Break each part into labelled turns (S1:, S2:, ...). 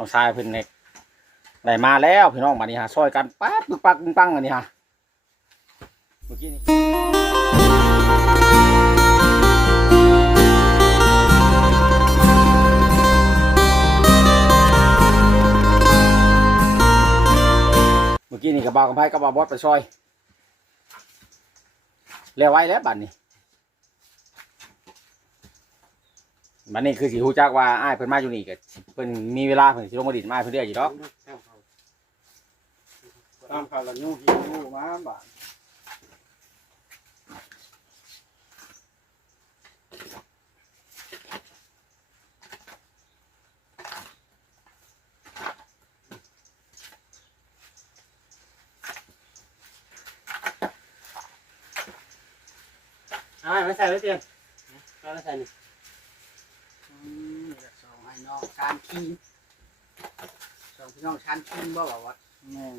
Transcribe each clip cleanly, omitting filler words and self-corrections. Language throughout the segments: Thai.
S1: น้องชายเพิ่นเนี่ยได้มาแล้วพี่น้องมานี่ฮะซอยกันปั๊บปึ๊กปักปึ้งปังอันนี้ฮะเมื่อกี้นี่กับบ่าวกับไผกับบ่าวบอสไปซอยแล้วไว้แล้วบัดนี้คือสิฮู้จักว่าอ้ายเพิ่นมาอยู่นี่ก็เพิ่นมีเวลาเพิ่นสิลงมาดินมาเพิ่นเรื่อยอยู่ดอก
S2: ตามข่าวละยูหิวมาบ้าน
S3: ไม่ใส่ไว้เตียนไม่ใส่นี่
S2: สองให้น้องชานคิงสองพี่น้องชานคิงบ่ว่าแม่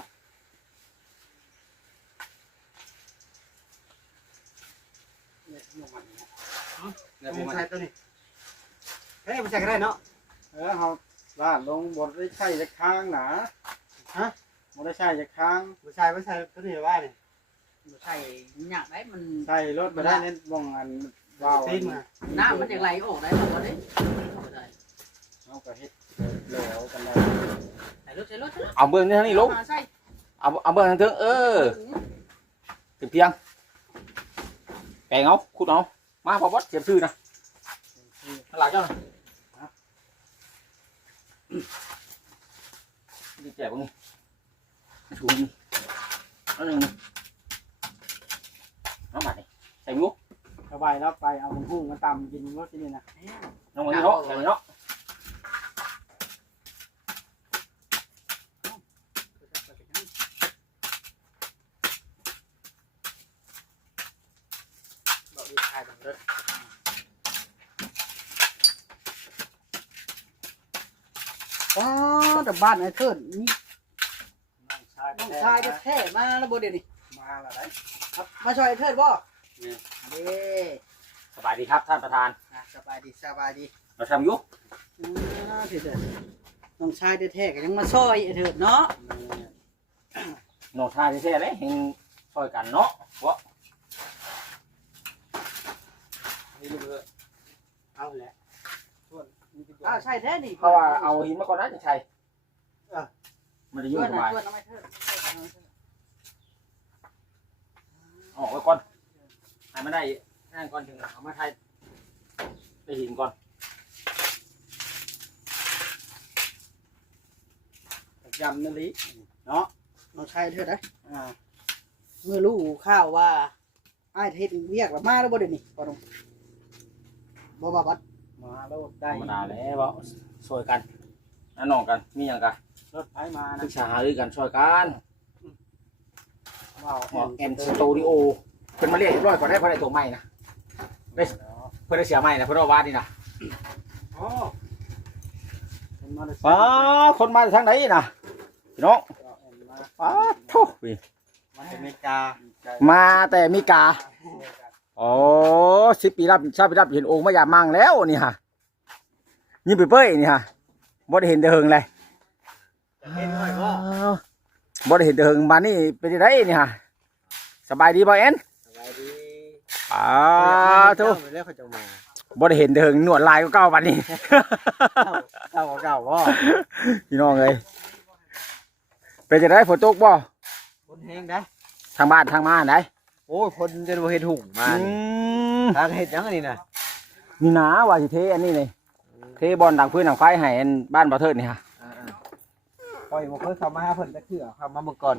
S3: เนี่ยผมใส่ตัวนี้เฮ้ยมันใส่ก็ได้เนาะ
S2: เขาลาดลงบดได้ใช่จะค้างหนา
S3: ฮะ
S2: บดได้ใช่จะค้าง
S3: ไม่ใส่ตัวนี้ว่าเนี่ย
S4: ใส่หนักได้มัน
S2: ใช่รถมาได้เน้นบ้องอันว้าว
S4: น้ำมันอย่างไรออกได้หมดเลย
S2: เอากระเฮ็ดเหลวกันได้
S4: ใส่รถ
S1: เอาเบื้องนี้ทางนี้ลงเอาเบื้องทางเทิงเพียงแปลงเอาขุดเอามาพอบอสเสียบซื่อนะหลังเจ้าน่ะดีแจ๋วนี่ชูนี่เอาหนึ่งน้ำมันนี่ใส่มุก
S2: สบายแล้วไปเอาหุ้งมาตำกินรถที่นี่นะ
S1: น้องมันนี่เนาะอย่างนี้เนาะ
S4: อ๋อแต่บ้านไอ้เทิดนี่น้องชายจะแท้มาแล้วบ่เดี๋ยวนี้
S2: มาแล้วได้
S4: มาช่วยไอ้เทิดบ่เด้
S1: สบายดีครับท่านประธาน
S4: สบายดี
S1: เราทำยุก
S4: เถิดน้องชายแท้ๆก็ยังมาช่วยไอ้เทิดเนาะ
S1: น้องชายแท้ๆเลยเฮงช่วยกันเนาะวะ
S3: นี่ลูกเอาแหละ
S4: ใช่แท้นี่
S1: เพราะว่าเอาหินมาก่อนนะจะใช่มันจะยุ่งสบายออกไว้ก่อนให้มันได้นั่งก่อนถึงเอามาไทยไปหินก่อน
S2: ยำนาฬิเนาะ
S4: น้องชายเทิดได้เมื่อรู้ข่าวว่าไอ้เทิดเรียกมาแล้วบ่เดี๋ยวนี้บ่ต้องบ่บัด
S2: มาแล้วได้
S1: ธรรมดาแล้วช่วยกันน้องกันมีอย่างกัน
S2: รถไฟมา
S1: ศึกษาหารือกันช่วยกันแอนสตูดิโอเพิ่นมาเรียกเรียบร้อยก่อนได้เพราะได้ตัวใหม่นะเพิ่นได้เสียใหม่นะเพิ่นเอาวาดนี่นะคนมาทางไหนนะพี่น้องทุก
S2: มาแต่เมกา
S1: มาแต่มีกาโอ้10 ปีรับชาติรับเห็นองค์มายามังแล้วนี่ฮะนี่เป้ยนี่ฮะบ่ได้เห็นแต่เฮิงเลยบ่ได้เห็นแต่เฮิงมานี่เป็นไงนี่ฮะสบายดีบ่เอ็น
S3: สบายดี
S1: ทุก
S3: แล้วเขาจะมา
S1: บ่ได้เห็นแต่เฮิงหนวดลายก็เก่าวันนี้
S3: เก่าบ่
S1: พี่น้องเอ้ยเป็นจังได๋ฝนตกบ่
S3: ฝนแห้งได้
S1: ทางบ้านทางมาไหน
S3: โอ้ยคนจะมาเห็ดหุ่งมาทางเห็ดยังไงนี่นะ
S1: นี่นะว่าสิเทอันนี้เลยเทบอลดังพื้นดังไฟให้บ้านบ่เทิดนี่ฮะ
S3: ปล่อยมาเพิ่งเข้ามาหาเพิ่นจะคือเข้ามาเมื่อก่อน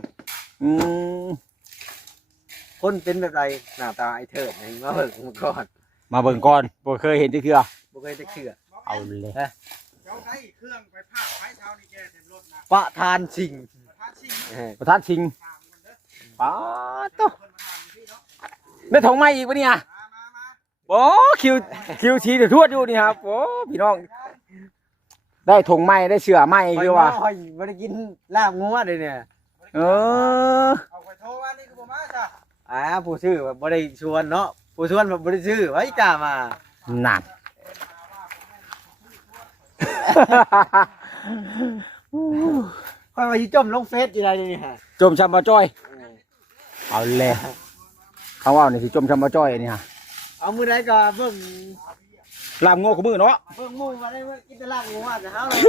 S3: คนเป็นแบบไรหน้าตาไอ้เทิดนี่มาเบิ่งเมื่อก่อน
S1: มาเบิ่งก่อนบ่เคยเห็นจักเทื่อ
S3: บ่เคยจะเชื่อ
S1: เอาเลย
S2: เจ้าได้เครื่องไปภาคไฟเช้านี่แกเต็มรถนะ
S3: ประธานชิง
S1: ประธานชิงป้าตุ๊ได้ถงไม้อีกปะเนี่ยโอ้คิวชีเดือดทวดอยู่นี่ครับโอ้พี่น้องได้ถงไม้ได้เสือไม้คือว่า
S3: ไม่ได้กินลาบงัวเลยเนี่ย
S2: เอาไปโทรว่านี่คือผมมาจ้ะ
S3: ผู้ชื่อแบบไม่ได้ชวนเนาะผู้ชวนแบบไม่ได้ชื่อไว้กล้ามา
S1: หนัก
S3: ค่อยมาสิจมลงเฟซอยู่ได้นี่ฮะ
S1: จมชำบ่จ้อยเอาเลยเขาว่านี่สิจมชำบ่จ้อยนี่ฮะ
S3: เอามือใดก็เบิ่ง
S1: ลามโง่กับมือเนาะ
S3: เบิ่งหมู่มาได้ว่ากินแตลาบงูอ่ะจะเฮาเลย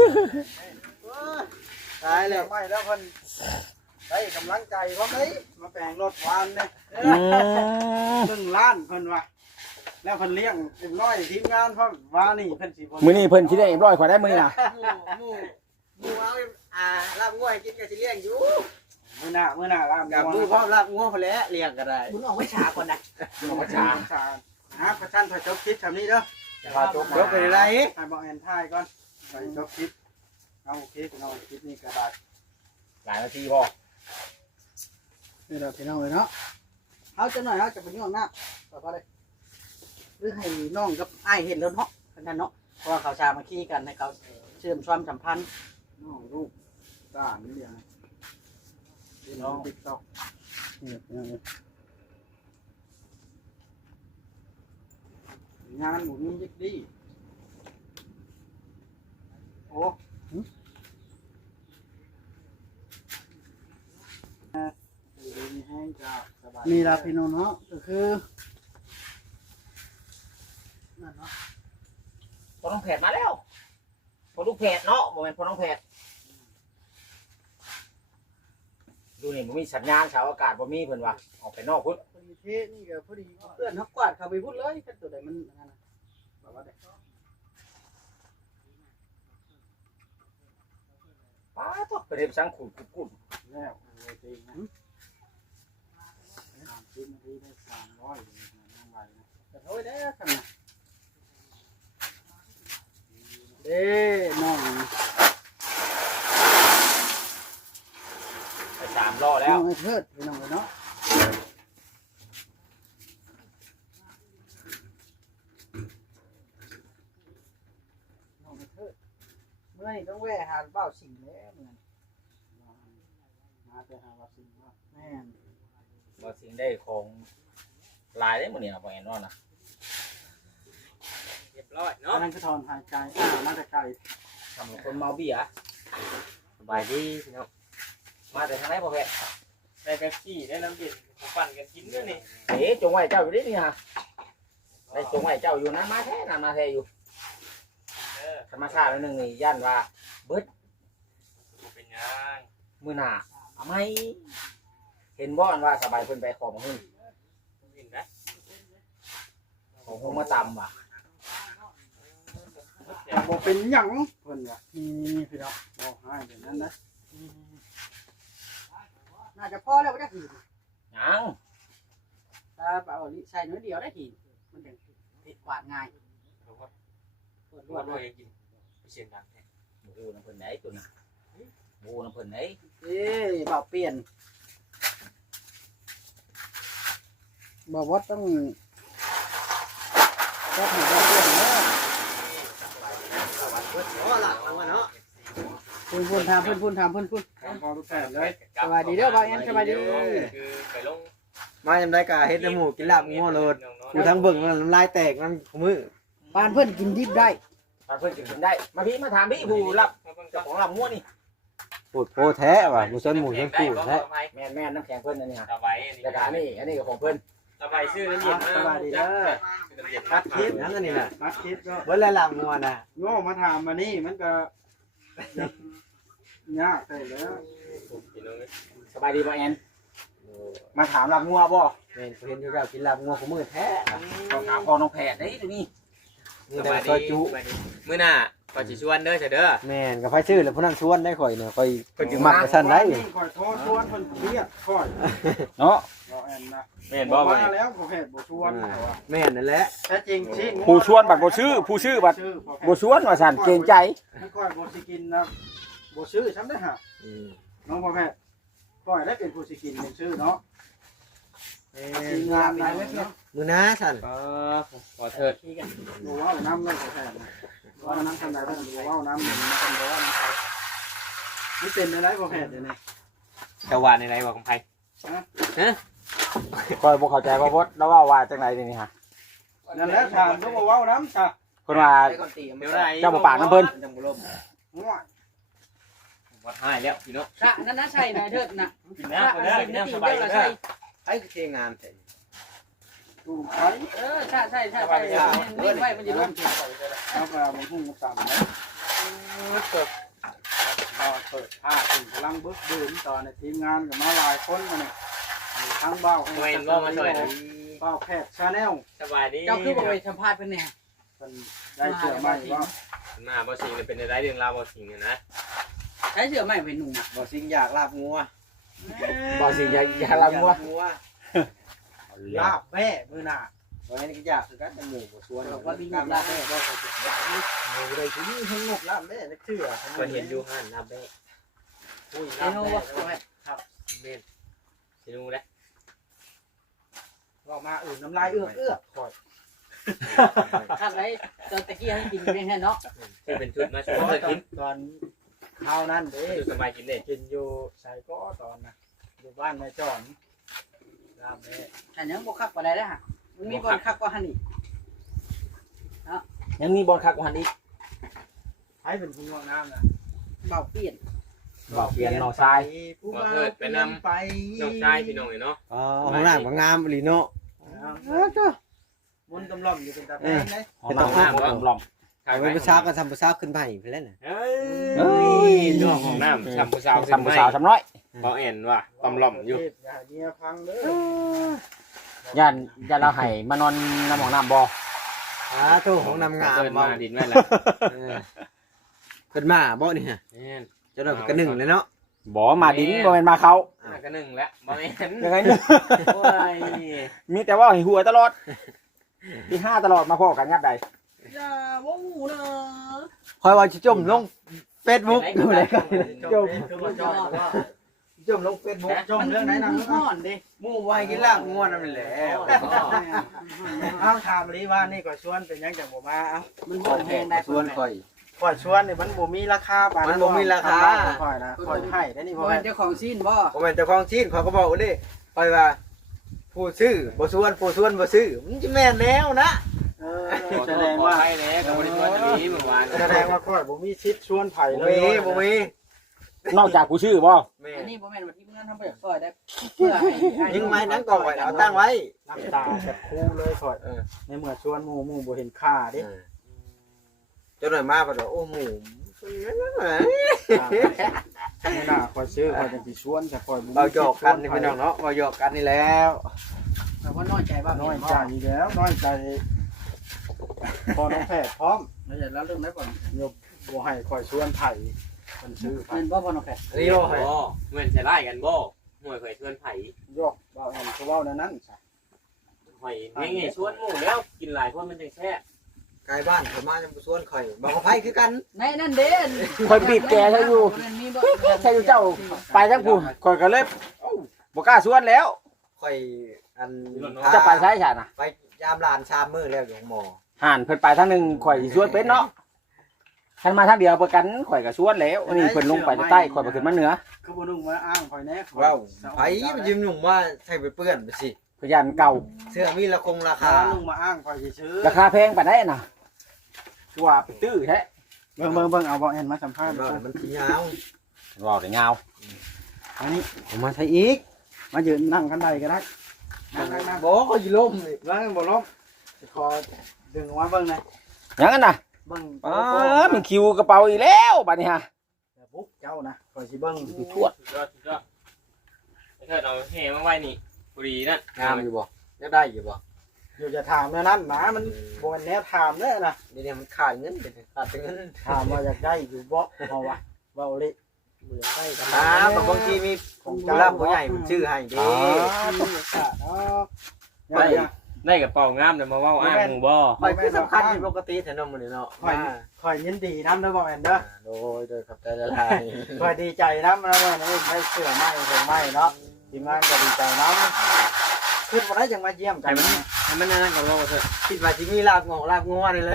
S3: ตายแล้ว
S4: ไม่แล้วเพิ่นได้กำลังใจพร้อมเลยมาแปลงรถหวานเนี่ย
S1: อืม
S4: 1 ล้านเพิ่นว่าแล้วเพิ่นเลี้ยงเรียบร้อยทีมงานพร้อมว่านี่เพิ่นสิบ่
S1: มื้อนี้เพิ่นสิได้เอ็มร้อยขอได้มื้อนี้น่ะ
S3: หมู่เอาลาบงูให้กินก็สิเลี้ยงอยู่
S4: มื้อหน้าลาม
S3: กับหมู่พร้อมลาบงูพอแล้วเลี้ยงก็ได้
S2: มึงออกไว้ฉาก่อนนะ
S1: เอามา
S4: ชา
S1: ช้า
S4: ฮะพระท่านพระจบคลิปทำนี้เด้อ
S3: จบไปไร
S4: ให้บอกแอนทายก่อนไปจบคลิปเอาโอเคพี่น้องคลิปนี้ก็ได้
S1: หลายนาทีบ่
S4: นี่เราพี่น้องเลยเนาะเอาจะหน่อยเอาจะไปย่องหน้าต่อไปเลยหรือให้น้องกับไอ้ายเห็นแล้วเนาะกันนั่นเนาะเพราะว่าเขาชามาขี้กันให้เขาเชื่อมความสัมพันธ์น้องลูกด่านนี่อย่างพี่น้องติ๊กต็อกนี่พี่น้องเลยงานหมูนิ่มยิกดีโอ้มีลาพี่น้องเนาะก็คือนั่นเนาะ
S1: พอน้องแผดมาแล้วพอลูกแผดเนาะบ่แม่นพอน้องแผดดูนี่บ่มีสัญญาณชาวอากาศบ่มีเพิ่นว่าออกไปนอกพุ่น
S4: พอดีเทนี่ก็พอดีเพื่อนทักกวาดเข้าไปพูดเลยกันตัวใดมันนั่นนะแบบว่าได้
S1: ป้าตกไปเรียนสังขุดกุด
S4: แล้วโอ้ยจริงนะ30 นาทีได้300เลยนะน้องใบนะแต่โทษเด้อครับนะเด้น้อง
S1: ไป3 ล้อแล้ว
S4: น้องไอ้เทิดพี่น้องเนาะน้องไอ้เทิดเมื่อนี้ต้องแวะหาเบ้าสิ่งแล้วเหมือนมาไปหาเบ้าสิ่งว่าแม่น
S1: บ่สิ่งได้ของหลายได้มื้อนี้น่ะบ่แม่นว่านะ
S3: เรียบร้อย
S4: อั
S3: เนาะ
S4: นนั้นคือถอนหายใจมาแต่ไกล
S1: ทำคนเมาเบียร์
S3: สบายดีพี่น้อง
S1: มาแต่ทางไหนบ่แพ้
S3: ได้เป๊ปซี่ได้น้ำเย็นผมปั่นกันกินด้วยนี่
S1: เอ๊ะจงไว้เจ้าอยู่นี่ฮะได้จงไว้เจ้าอยู่นั้นมาแท้นั่นมาแท้อยู่ ธรรมชาติแล้วนึงนี่ย่านว่าเบิด
S3: เป็นยัง
S1: มื้อหน้าเอาไหมเห็นบ่อันว่าสบายเพิ่นไปขอมาหึ่ง
S3: เห็นไหม
S1: ของคงมาตำว่ะ
S4: บ่เป็นหยังเพิ่นว่านี่พี่น้องบ่ให้แบบนั้นนะน่าจะพอแล้วบ่ได้หิน
S1: ยัง
S4: ถ้าเอาใส่น้อยเดียวได้หินมันถึงติดกวาดง่าย
S3: รวดด้วยกินไปเชียนดัง
S1: หมูน้ำเพิ่นไหนตัวน่ะหมูน้ำเพิ่นไหน
S4: เอ้ยเบาเปลี่ยนบอกว่าต้องก็ให้เบาเปลี่ยนเด้อ
S3: โอ้ละเอามาเนาะ
S4: พุ่นถามพุ่นถามพุ่น
S3: พอทุกแผ่นเลย
S4: สวัสดีเด้อบ่าวแอนสวัสดี
S3: คือไปลง
S2: มาจำได้กะเฮ็ดน้ำหมูกินลาบงัวโลดอยู่ทั้งเบิ่งมันน้ำลายแตกมันมือ
S4: ปานเพิ่นกินดิบได้
S1: ตอนเพิ่นกินได้มาพี่มาถามพี่ผู้รับเจ้าของลำงัวนี่
S2: ปวดโพแท้ว่ะหมูส้นหมูส้นปูแท้
S1: แม่นน้ำแข็งเพิ่นอันนี้ฮะ
S3: สบาย
S1: แล้วก็อันนี้ก็ของเพิ่น
S3: สบายชื่อน้ำเย็น
S2: สบายดีเด้อคัดคิดนั่นนี่น่ะ
S4: มักคิดก็
S2: เบิ่ละลาบงัวน่ะ
S4: โง่มาถามมานี่มันก็ยากแต่แล้ว
S1: สบายดีบ่แอนมาถามลำงัวบ่
S2: แม่นเห็นอยู่แล้วกินลาบงัวของมือแท้
S1: ต้องถามพ่อน้องแพทย์ได้ตัวนี้
S2: มือได้ซอยจุ
S3: มื้อหน้าก็สิชวนเด้อเด้อ
S2: แม่นก็ไฟชื่อแล้วผู้นั้นชวนได้ข่อยเนี่ยข่อย
S1: เพิ่นสิ
S2: มั
S1: มาก
S2: กระชั้นได้
S4: คอยโทษชวนเพิ่นเครียดคอย
S1: เนาะ
S4: บ่แอนนะ
S3: แม่นบ่
S4: มาแล้วบ่เฮ็ดบ่ชวนแต่ว่า
S2: แม่นนั่นแหละ
S4: แท้จริงสิ
S1: ผู้ชวนบัดบ่ชื่อผู้ชื่อบัด
S4: ชื่อ
S1: บ่ชวนว่าสั่นเกรงใจ
S4: ไม่ค่อยบ่สิกินนะบ่ชื่อซ้ำได้อฮะน้องพ่อแม่ค่อยได้เป็นผู้สิกินเป็นชื่อเนาะทีมงานหลายเล็กเนาะ
S2: มื้อหน้าสั่น
S3: ขอเถิด
S4: บ่เว้าน้ำเลยพ่อแม่ว่าน้ำทำไดเพิ่นบ่เว้าน้ำมันเพิ่นบ่ว่าน้ำใครนี่เป็นอะไรพ่อแม่เดี๋ยวนี้
S3: จะหวานในไรบอกของไผ
S1: คอยบ่เข้าใจว่าบดแล้วว่าจังไดนี่ฮะ
S4: นั่นแหละถามเขาบ่เว้าน้ำจ้ะ
S1: คพิ่นว่า
S2: ได้ก่อนตี
S3: เดี๋ยวได้
S1: เจ้าบ่ปากน้ำเพิ่น
S2: จังบ่ล่ม
S4: ง่วง
S3: วัดให้แล้วพี่น้อง
S4: พระนั่นนะใช่นะเถิดนะ
S3: กินน้ำก็ได้กินน้ำสบายก็ได้
S2: ไอ้เทงานแต่
S4: ดูไปใช่นิ่งไว้มันจะล้ม
S2: เอาไปเอาหุ้งตามนะเปิดผ้าถึงกำลังบึกบืนตอนในทีมงานกับมาหลายคนมาเนี่ยทั้งเบ้า
S3: เวนว่ามาช่วยนะ
S2: เบ้าแพทย์ชาแนล
S3: สบายดี
S4: เจ้าคือบอกไปสัมภาษณ์เป็นแน่
S2: เป็นได้เชื่อไหมว่า
S3: มาบ่สิงเป็นได้เรื่องราวบ่สิงนะ
S4: ใช้เสื้อไหมเป็นหนุ่มอ่ะ
S2: บ่สิงอยากลาบงัว
S1: บ่สิอย่าลำงัว
S2: ลาบแม่มื้อหน้าวันนี้ก็อยากคือกันเป็นหมู่บ่สวนว่าดีลาบแม่ก็เขาจะอยากนี่เลยสิยิ่งให้งบลาบแม่นักเชื่อ
S3: ก็เห็นอยู่หั่นลาบแม่
S2: อุ้ย
S4: ไอ้
S2: ลาบ
S4: โน่
S2: แม่
S4: ว่า
S3: เม่นสิรู้แล้ว
S2: ว่ามาอื่นน้ำลายเอื้อคอย
S4: ข้างไหนตะกี้ให้กินเป็นแค่เนาะ
S3: คือเป็นชุดมาช่วยกิน
S2: ตอนข้าวนั่นเด้
S3: คือสบายกินเด้
S2: กินอยู่ใส่ก็ตอนนะอยู่บ้านแม่จอนลาบแม่
S4: อันยังบ่คักกว่าใดแล้วฮะมันมีบอลคักกว่าหันอีก
S1: ยังมีบอลคักกว่าหันอีก
S2: ให้เป็นผู้ง่วงน้ำนะ
S4: เบาเปลี่ยน
S1: บอกเปลี่ยนน้องชาย
S2: ผู้บ่าวเปลี่ยนไป
S3: น้องชายพี่น้องเนาะ
S5: อ๋อห้องน้ำก็งามอีหลีเนาะ
S2: มุนตำล่อมอยู่เป็นตาแพงเลย
S1: ของน้ำลอม
S5: เอาไปผู้สาวก็ทำผู้สาวขึ้นไปเพิ่นเล่นน่ะ
S3: เอ้ยน้องของน้ำซ้ำผู้สาว
S1: ทำผู้สาวทำน้อย
S3: เขาเอ็นว่าตำล่อมอยู่
S2: อย่าเนียพังเด้อ
S1: ย่านเราให้มานอนน้ำของน้ำบ่
S5: ตู้ห้องน้ำงาม
S3: เกิด
S5: บ่
S3: มาดินแม่ละ
S5: เออเพิ่นมาบ่นี่ฮะ
S3: แม่น
S5: เจ้าหน่อยก็หนึ่งเลยเนาะ
S1: บ่มาดินบ่แม่นมาเขา
S3: ก็หนึ่งแล้วบ่แม่น
S1: ยังไงเนี่ย
S3: โอ้ย
S1: มีแต่ว่าให้หัวตลอดที่5ตลอดมาพอกันงัดใด
S4: อย่าว้าวนะ
S5: คอยว่าสิจมลง Facebook อยู่เลยกัน
S2: จมคือว่าจมว่าจมลงเฟซบุ๊กจมเรื่องไหนนะ
S4: ห่อนดิ
S2: หมู่ไว้กินลาบงัวนั่นแหละเอาถามลีว่านี่ก็ชวนเป็นยังจังบ่มาเอ้า
S4: มันห่อนแพงได้
S5: ส่วนข่อย
S2: ข่อยชวนนี่มันบ่มีราคาปาน
S5: มันบ่มีราคา
S2: ข่อยนะข่อยให้ได้นี่
S4: เพ
S2: บ่
S4: ราะ
S2: แม่
S4: เป็น นเจ้าของซีนบ่
S5: บ่แม่นเจ้าของชีนเขาก็บอกว่าดิคอยว่า ผู้ซื้อบ่ส่วนผู้ส่วนบ่ซื้อมันจะแม่นแล้วนะ
S2: แสดงว่า
S3: ใช่แล้วก็บ่ได้ชวนจะมีเมื่อวาน
S2: แสดงว่าข่อยบ่มีชิดชวนไผ
S5: บ่
S2: เลย
S5: มีบ่มี
S1: นอกจากกูชื่อบ่
S5: แม่
S4: อันนี้บ่แม่นว่าที่มึงทำไปจากซอยได้เพื่อให้
S5: ยิงไม้นั้นก่อนไว้เอาตั้งไว้
S2: น้ำตาแบบคู่เลยข่อยในเมื่อชวนหมู่บ่เห็นค่าเด้
S5: เจ้าหน่อยมาบ่ดอกโอ้หมู
S2: ไม่น่าข่อยซื้อข่อยจังสิชวนแต่ข่อย
S5: เราหยอกกันนี่พี่น้องเนาะเราหยอกกันนี่แล้ว
S4: แต่ว่าน้อยใจบ้าง
S2: น้อยใจแล้วน้อยใจพอน้องแพทย์พร้อม
S4: เราจะเล่าเรื่องไหนก่อน
S2: ยกบ่ให้ข่อยชวนไผมันซื้อไผ
S4: เป็นบ่พอน้องแพท
S5: อันนี้โอ้ย
S3: บ่เหมือนใช้ไล่กันบ่หน่วยเคยชวนไผ
S2: ยกบ่เห็นเขาเว้านั้น
S3: หอยง่ายๆชวนหมู่แล้วกินหลายคนมันจังแซ่บ
S5: ไกลบ้านเขามาจะมาส่วนข่อยบอกเขาไผคือกัน
S4: ในนั่นเด่น
S1: คอยบีบแกใช่อยู่ใช่อยู่เจ้าไปทั้งผู้คอยก็เลยบ่กล้าสวนแล้ว
S5: ข่อยอัน
S1: จะไปใช้ฉันน่ะ
S5: ไปยามลานชามมือแล้วอยู่หมอ
S1: ห่านเพิ่นไปทางหนึงข่อยสิสวนเป็นเนาะท่านมาทางเดียวประกันข่อยก็สวนแล้วอันนี้เพิ่นลงไปใต้ข่อยไปขึ้นมาเหนือ
S2: คือบ่นุ่งมาอ้างข่อยแน่
S5: ว้าวไผมันยิ้มหนุ่มว่าใส่ไปเปื้อนไปสิ
S1: พยานเก่า
S5: เสื้อมีราคงรา
S2: ขา
S5: คา
S2: ลุงมาอ้างข่อยซื้อ
S1: ราคาแพงปานใดน่ะคือว่าไปตื้อแท้
S2: เบิ่งเอาบ่แอนมาสัมภาษณ์
S5: มันขี้ยาว
S1: ว่าแต่ยาว
S2: อันนี้
S5: ผมมาใส่อีก
S2: มายืนนั่งกันใดก็ได้นั่ง
S5: บอกเขาอยู่ล่มนี่
S2: นั่งบ่ล้มขอดึงออกมาเบิ่งหน่อย
S1: หยังกันน่ะ
S2: เบิ่ง
S1: มันคิวกระเป๋าอีกแล้วบัดนี้ฮะ
S2: ปุ๊บเจ้านะข่อยสิเบิ่ง
S1: ทวด
S3: สุดยอดเธอเอาแห่มาไว้นี่พอดีนั่น
S5: งามอยู่บ่จะได้อยู่บ่
S2: อยู่จะถามแนวนั้นหมามันบ่แม่นแนวถามเด้อนะ
S5: เดี๋ยวนี้มันขาดเงินขาดเงิน
S2: ถามว่าอยากได้อยู่บ่เพราะว่าเว้าเละบ่อยากได้กัน
S5: บางทีมีผู้รับผู้ใหญ่มันชื่อให้เด้
S2: ไป
S3: ได้กับเป่างามเลยมาเว้าอ้างหมู่บ่
S5: ข่อยคือสำคัญที่ปกติแถวนั้นมื้อนี้เนาะ
S2: ข่อยยินดีนํเด้อบ่แม่นเด้อ
S5: โดยขอบใจละลาย
S2: ข่อยดีใจนํนะว่านี่ได้เสื้อใหม่ของใหม่เนาะทีมงานก็ดีใจนํคิดบ่ได้จังมาเยี่ยมกัน
S3: ให้มันนั่นกับเราเถอะ
S5: คิดว่าสิมีลาบงอกลาบงัวนี่แหละ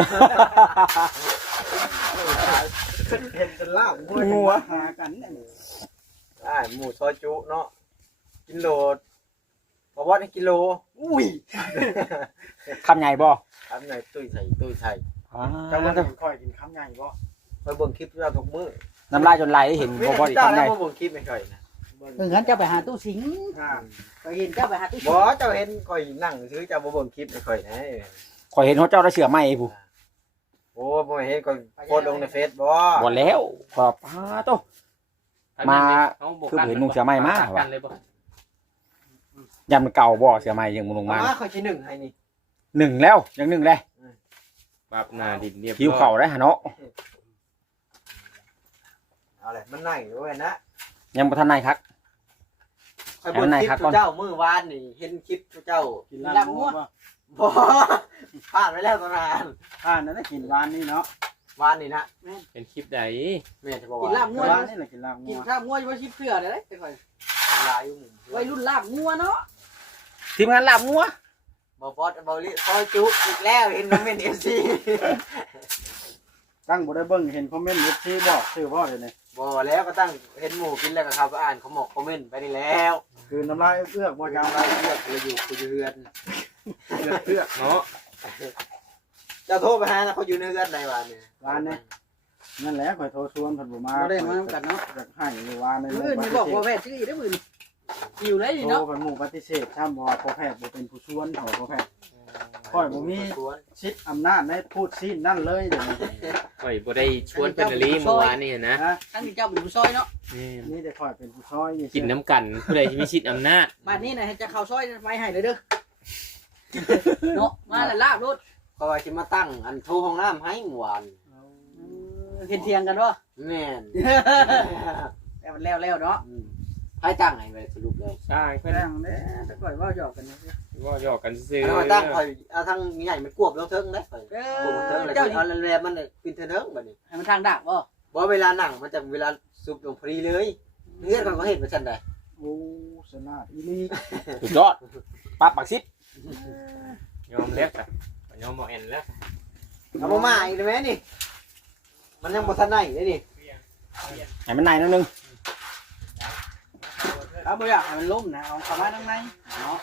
S2: เห็นเป็นลาบงัวหากันเนี่ย
S5: หมูซอยจุเนาะกิโลบอกว่าได้กิโล
S2: อุ้ย
S1: คำใหญ่บ่
S5: ทำไงตุ้ยใส่
S2: เจ้าเบิ่งค่อยกินคำใหญ่บ่
S5: ไปเบิ่งคลิปเราทุกมื้อ
S1: น้ำลายจนไหลเห็นบ่อีก
S5: เจ้า
S1: ทำไง
S5: แล้วบ่เบิ่งคลิปไม่ค่อยนะ
S4: เพิ่งงั้นเจ้าไปหาตู้สิง
S2: อ่า
S4: ก็เห็นเจ้าไปหาตู้สิง
S5: บ่เจ้าเห็นข่อยนั่งซื้อเจ้าบ่เบิ่งคลิปไม่ค่อยนะ
S1: ข่อยเห็นเขาเจ้าได้เสือไหมผู้
S5: โอ้บ่เห็นข่อยโพสต์ลงในเฟซบ่
S1: บ่แล้วก็ป้าโต มาคือเห็นนุ่งเสื้อไหมมา
S3: กั
S1: ว่ะ
S3: นเลยบ่
S1: ยำมันเก่าบ่เสือไหมยังมึงลงมา
S5: มาข่อยสิหนึ่งให้นี่
S1: หนึ่งแล้วยังหนึ่งเลย
S3: ปรับหน้าดินเรียบ
S1: คิวเข่าได้หะเนาะ
S5: เอาเลยมันไหนด้วยนะ
S1: ยังบ่ทันไหนครับ
S5: ข่อยเบิ่งคลิปเจ้ามื้อวานนี่เห็นคลิปเจ้า
S2: กินลาบงัวบ่
S5: บ่พลาดไปแล้วตอนนั้น
S2: อ่านั่นน่ะกินหวานนี่เนาะ
S5: วานนี่นะ
S3: เป็นคลิปใด
S5: แม่จะบอก
S4: กิน
S5: ว่า
S4: ลาบงัว
S2: หวานนี่แหละกินลาบ
S4: กิ
S2: งั
S4: น
S2: ว
S4: ลาบงัวอยู่ว่าชิบเพื่อได้ไปค่อย
S5: ลายอยู่หมู่
S4: วัยรุ่นลาบงัวเนาะ
S1: ทีมงานลาบงัว
S5: บ่พอดบ่ลิซอยจุอีกแล้วเห็นคอมเมนต์ FC
S2: ตั้งบ่ได้เบิ่งเห็นคอมเมนต์ FC บอกชื่อบ่เดี๋ยวนี้
S5: บ่แล้วก็ตั้งเห็นหมู่กินแล้วก็เข้าไปอ่านเขาบอกคอมเมนต์ไปนี่แล้ว
S2: คือน้ำลายเอื้อกบ่
S5: บ่
S2: ยา
S5: จาว งไรเลือกกูอยู่กูอยู่เฮือน
S2: เอื้อก
S3: เนาะ
S5: เจ้าโทรไปหานะเขาอยู่ในเฮือนในวันนี้
S2: หวานนี่นั่นแหละข่อยโทรชวนเพิ่นบ่มา
S4: บ่ได้มานํกันเนาะ
S2: อยากให้อยู่หวานใน
S4: มื้อนี้บอกว่าแม่ชื่ออีได้มื้อนี้หิวเลยนี่
S2: โทร
S4: เนาะ
S2: เพิ่นหมู่ปฏิเสธซ้ำบ่ว่าพ่อแพทย์บ่เป็นผู้ชวนเขาพ่อแพทย์ ข่อยบ่มี ชิดอำนาจในพูดซีนนั่นเลยเดี๋ยวนี้
S3: ข่อยบ่ได้ชวนเพิ่นอะลีเมื่อวานนี่นะ
S2: นะ
S4: ทั้งที่เจ้าเป็นผู้ซอยเนาะ
S2: นี่ได้ข่อยเป็นผู้ช่วยอยู่
S3: กินน้ำกันผู้ใดที่มีสิทธิ์อำนาจ
S4: บ้านนี้น่ะให้จะเข้าซอยไปให้เลยเด้อเนาะมาแล้วลาบรถ
S5: ก็ว่าสิมาตั้งอันโทรห้องน้ำให้เมื่อวาน
S4: เห็นเทียงกันบ่
S5: แม่น
S4: แต่มันแล้วเนาะ
S5: ให้ตั้งให้ไปสรุปแล้ว
S3: ใช่เพิ่น
S4: แรงเด้อแต่ก่อยว่าหยอกกันนะ
S3: ว่าหยอกกันซื่อ
S5: เอาตั้งข่อยเอาทั้งใหญ่มันกวบลงเทิงได้ข่อย
S4: เด้
S5: กวบลงเทิง
S4: อ
S5: แล้ว
S4: เจ้า
S5: เอาแรมมันขึ้นเทิงบัดนี้
S4: ให้มันทางดักบ่
S5: บ่เวลานั่งมันจะเวลาซุบลงพอดีเลยเฮือนก็เห็นว่าซั่นได้
S2: โอ้สนาดอีนี่
S1: สุดยอดปั๊บปักซิป
S3: ยอมแล้วจ้ะยอมบ่แอนแล้ว
S5: เอามาอีกได้ไหมนี่มันยังบ่ทันได้เลยนี่
S1: ให้มันในนิดนึง
S4: ถ้าบ่อยากให้มันล้มนะเอาเข้ามาข้างในเนาะ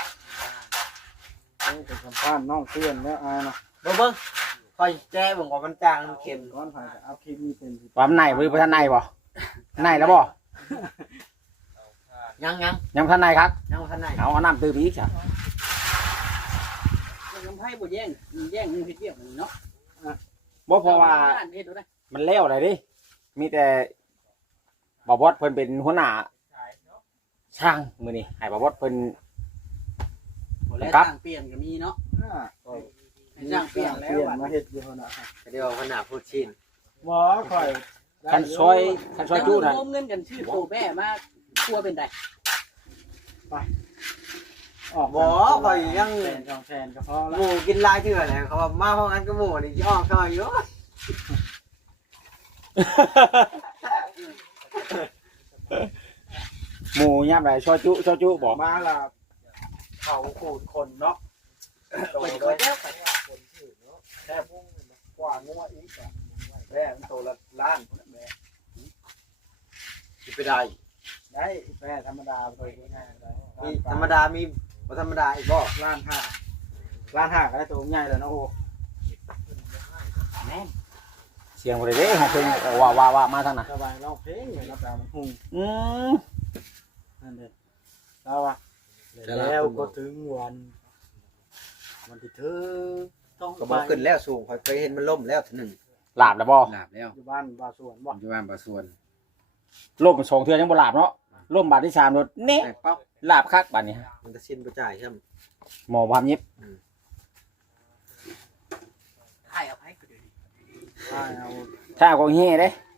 S2: เป็นสัมภาษณ์น้องเพื่อนแล้วอานะ
S5: เบิ่งข่อยแจ้เบิ่งว่ามันจางมันเค็ม
S2: ก้อนไผ่กับเอาคลิปนี้เป็น
S1: ว่ามันในบ่ทันในบ่ในแล้วบ่
S5: ยัง
S1: ยังบ่ทันในครับ
S5: ยังบ่ทันได้
S1: เอาน้ำตื้ออีกจ้ะ
S4: มันทำให้บ่แย่งนึงเฮ็ดเวียกมันเนาะ
S1: บ่เพราะว่า
S4: เฮ็ดดูได้
S1: มันแล้วอะไรดิ มีแต่บ่บอสเพิ่นเป็นหัวหน้าช่างมื้อนี้ให้บ่บอสเพิ่น
S4: บ่แล้ว
S1: ครับ
S4: ต่างเปลี่ยนก็มีเนาะ
S2: ก็
S4: ให้สร้างเปลี่ยน
S2: เป
S4: แล้
S2: ลี่
S4: วย
S2: นมาเฮ็ดอยู่หั่นน่ะ
S5: เดี๋ยวขนาดพูดชิน
S2: บ่ข่อย
S1: คันซอยจู้นั่น
S4: โอมเงินกันชื่อโตแม่มาคั่วเป็นได
S2: ออก
S5: บ่ข่อยยัง
S2: แฟน2แฟนก็พอ
S5: ห
S2: แล้ว
S5: มู่กินลายเถื่อเลยเขาว่ามาห้องนั้นก็หมู่นี่ย่อเข้าอยู่
S1: หมูยามใดซอยจุบอก
S2: มาล่ะเขาขูดคนเนาะ
S4: ไปก่อนแล้วไป
S2: แค่กว่างัวอีกอ่ะแม่มันโตละล้านพุ่นแม่
S5: สิไปได้
S2: ได้แม่ธรรมดาไปง่ายๆได้
S5: มีธรรมดามีบ่ธรรมดาอีกบ่
S2: ล้านห้าล้านห้าก็ได้ตัวใหญ่แล้วนะโอ้
S1: เสียงบ่ได้เด้ของเพิ่นว่ามาทางน่ะ
S2: สบายร้องเพลงเลยรับดาวมันหุ่ง
S1: อืม
S2: นั่นเด้แล้ววะแล้วก็ถึงวันที่เธอต้อง
S5: ก็บ่ขึ้นแล้วสูงข่อยเคยเห็นมันล่มแล้วทีนึง
S1: ลาบแล้วบ่
S6: ลาบแล้ว
S2: อยู่บ้านบาสวนบ่
S6: อยู่บ้านปลาส่วน
S1: ล่มสองเทื่อยังบ่ลาบเนาะล่มบาทที่3รถเน่
S5: แต่เป๊า
S1: ลาบคักบัดนี้
S5: มันจะสิ้นบ่จ่ายใช่มั้ย
S1: หมอความยิบ
S4: ถ่ายเอาให้ก็ดี
S2: ใช่เอา
S1: ถ้าก็เฮเด้